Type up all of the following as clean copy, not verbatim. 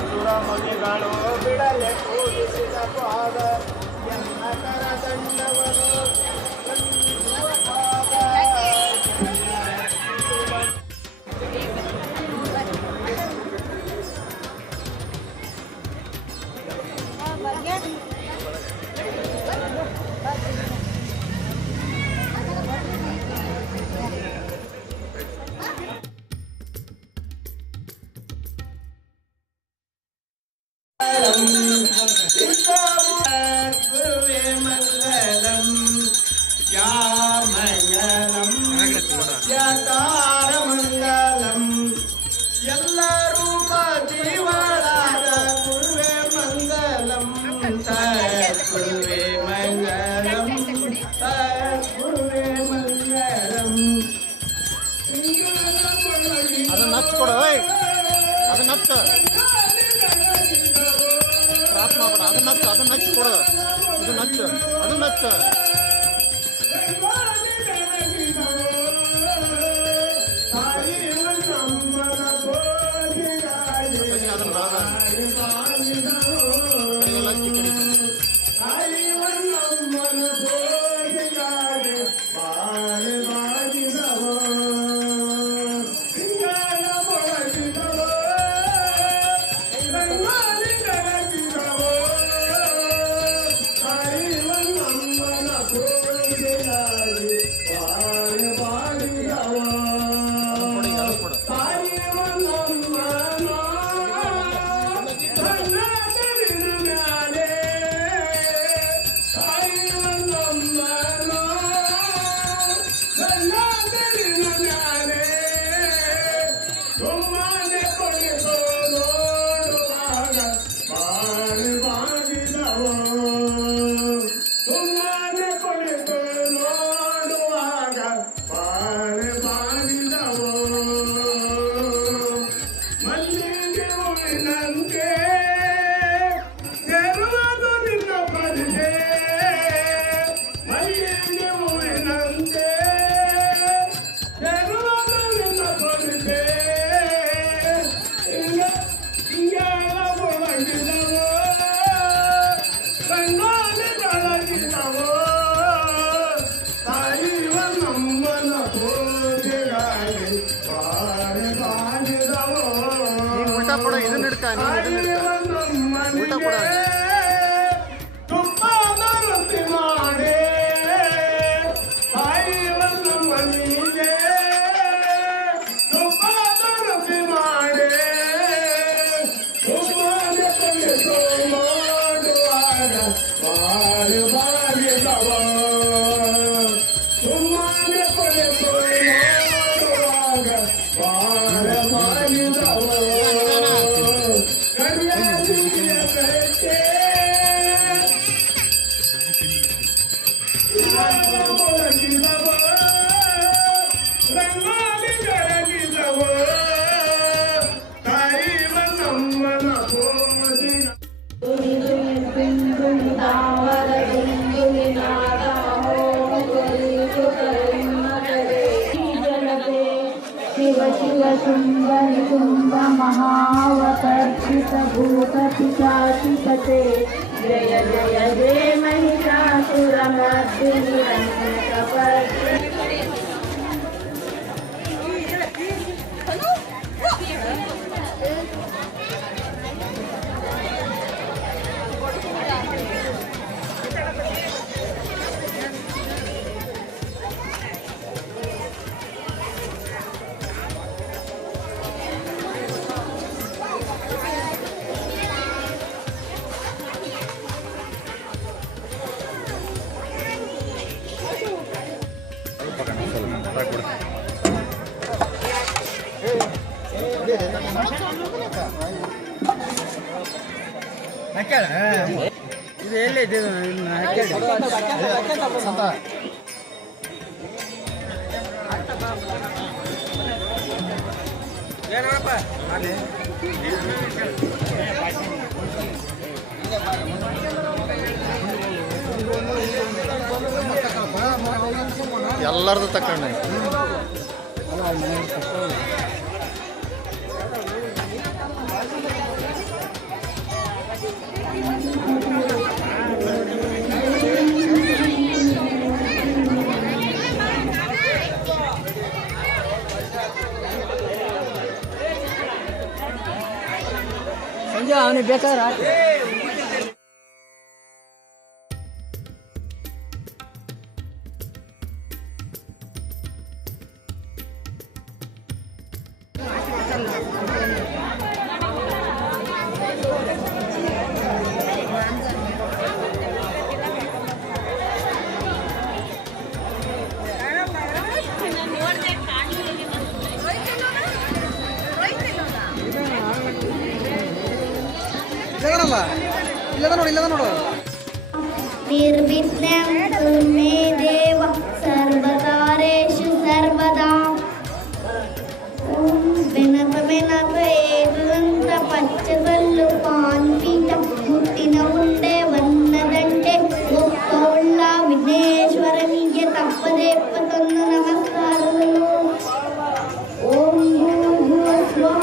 ಸುರಮುನಿಗಳು ಬಿಡಲೆ ಪೂಜಿಸಿದ ಪಾದ ಎನ್ನ ಕರದಂಡವನು ವಂದಿಸುವ ಪಾದ. ಗುರುವೇ ಮಂಗಲಂ ಯಾ ಮಂಗಲಂ ಯಾಕಾರ ಮಂಗಲಂ ಎಲ್ಲ ರೂಪ ಜೀವಳಾದ ಗುರುವೇ ಮಂಗಲಂ ಗುರುವೇ ಮಂಗಲಂ ಗುರುವೇ ಮಂಗಲಂ. ಅದನ್ನ ಹಚ್ಕೊಡ ಅದನ್ನ ಹಚ್ಚ ಪ್ರಾರ್ಥನಾ ಮಾಡ ಅದನ್ನ ಹಚ್ಚ ಅದನ್ನ ಹಚ್ಕೊಡ ಇದನ್ನ ಹಚ್ಚ ಅದನ್ನ ಹಚ್ಚ ಉಲ್ಟಾ ಕೊಡ शुंभ महावतर्षित भूतपिशाचिपते जय जय जय महिषासुरमर्दिनि रण्यकपर्दिनि ಇದು ಎಲ್ಲಿದೆ ಏನಪ್ಪ ಎಲ್ಲರದು ತಕೊಂಡೆ ಸಂಜೆ ಅವನಿಗೆ ಬೇಕಾದ್ರೆ निर्विघ्नं कुरु मे देव सर्वकार्येषु सर्वदा ओम विनप ఏగుంత పచ్చగల్లు పాన్పీట ముట్టిన ఉండే వన్నదంటే గొప్ప విఘ్నేశ్వరనిಗೆ తప్పదేప్పతొన్న నమస్కారములు ఓం భూర్భువస్వః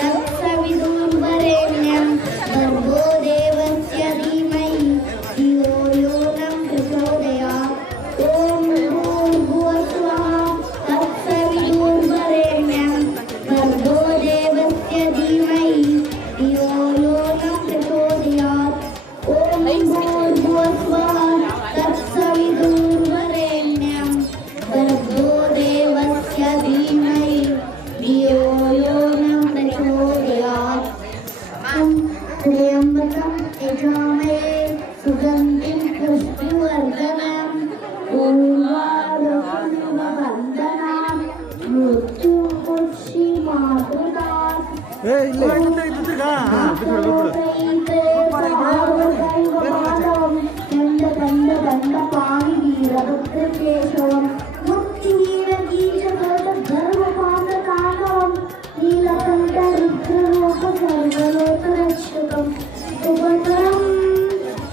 తత్సవితుర్వరేణ్యం భర్గో దేవస్య ధీమహి ధియో యో న ప్రచోదయాత్ ఓం భూర్భువస్వః తత్సవితుర్వరేణ్యం భర్గో దేవస్య ధీమహి ధియో యో న ప్రచోదయాత్ ఓం భూర్భువస్వః తత్సవితుర్వరేణ్యం భర్గో దేవస్య ధీమహి ధియో యో న ప్రచోదయాత్ त्र्यंबकं यजामहे सुगन्धिं पुष्टिवर्धनं उर्वारुकमिववन्दनां मृत्युमुक्षीमातृतात् चण्डदण्डदण्डपाणिवीरभद्रकेशवं मुक्तिवीरगीतगर्वपादताण्डवं नीलकण्ठरुद्रलोक सर्वलोकरक्षकं सुभद्रं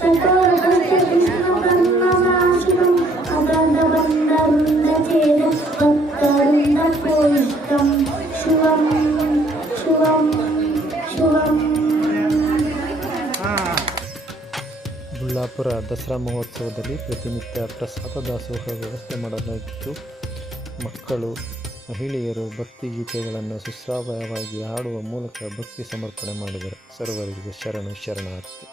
तटोरभद्रकृष्णकर्णनाशिकम् अगन्धबन्धरुण्डचेदं भक्तरुण्डकोविष्टं शिवं शिवं शिवं ಬುಳ್ಳಾಪುರ ದಸರಾ ಮಹೋತ್ಸವದಲ್ಲಿ ಪ್ರತಿನಿತ್ಯ ಪ್ರಸಾದ ದಾಸೋಹ ವ್ಯವಸ್ಥೆ ಮಾಡಲಾಗಿತ್ತು. ಮಕ್ಕಳು ಮಹಿಳೆಯರು ಭಕ್ತಿ ಗೀತೆಗಳನ್ನು ಸುಶ್ರಾವ್ಯವಾಗಿ ಹಾಡುವ ಮೂಲಕ ಭಕ್ತಿ ಸಮರ್ಪಣೆ ಮಾಡಿದರು. ಸರ್ವರಿಗೂ ಶರಣು ಶರಣಾರ್ಥಿ.